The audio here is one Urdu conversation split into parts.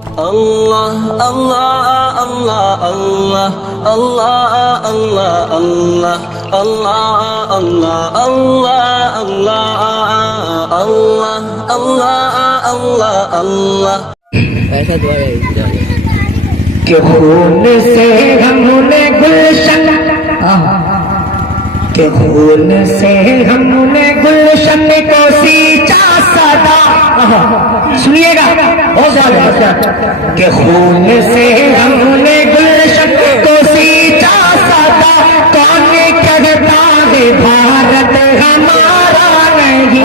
Allah, Allah, Allah, Allah, Allah, Allah, Allah, Allah, Allah, Allah, Allah, Allah, Allah, Allah. ایسا دعا ہے کہ خون سے ہم نے گلشن کہ خون سے ہم نے گلشن کو سینچا سدا. سنیے گا بہت زیادہ کہ خون سے ہم نے گلشن کو سینچا سدا. کون کہتا ہے بھارت ہمارا نہیں.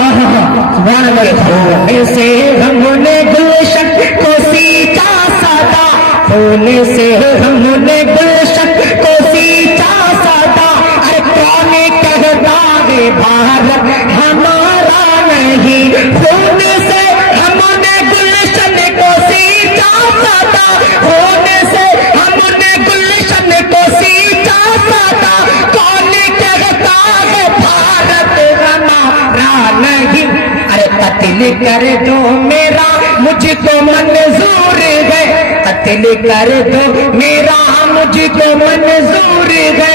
خون سے ہم نے گلشن کو سینچا سدا. خون سے ہم نے گلشن کو سینچا سدا. کون کہتا ہے بھارت ہمارا نہیں. خون سے ہم نے گلشن کو سینچا سدا. خون سے ہم نے گلشن کو سینچا سدا. کون کہتا ہے بھارت ہمارا نہیں. ارے قتل کر دو میرا مجھ کو منظور ہے. قتل کر دو میرا مجھ کو منظور ہے.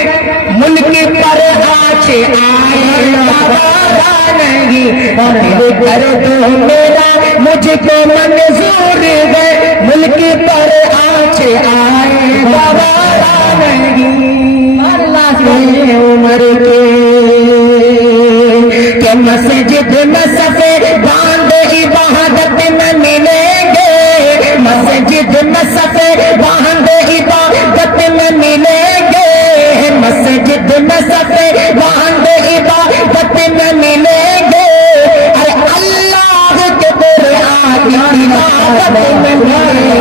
ملک پر آج آئے گوارا نہیں. قتل کر دو میرا مجھ کو منظور ہے. ملک پر آج آئے گوارا نہیں. اللہ کے عمر کے کہ مسجد میں صفے باندھ عبادت میں ملیں گے. مسجد میں صفے باندھ عبادت میں ملیں گے. مسجد میں صفے باندھ عبادت میں ملیں گے. ارے اللہ کے قرآن عبادت میں ملیں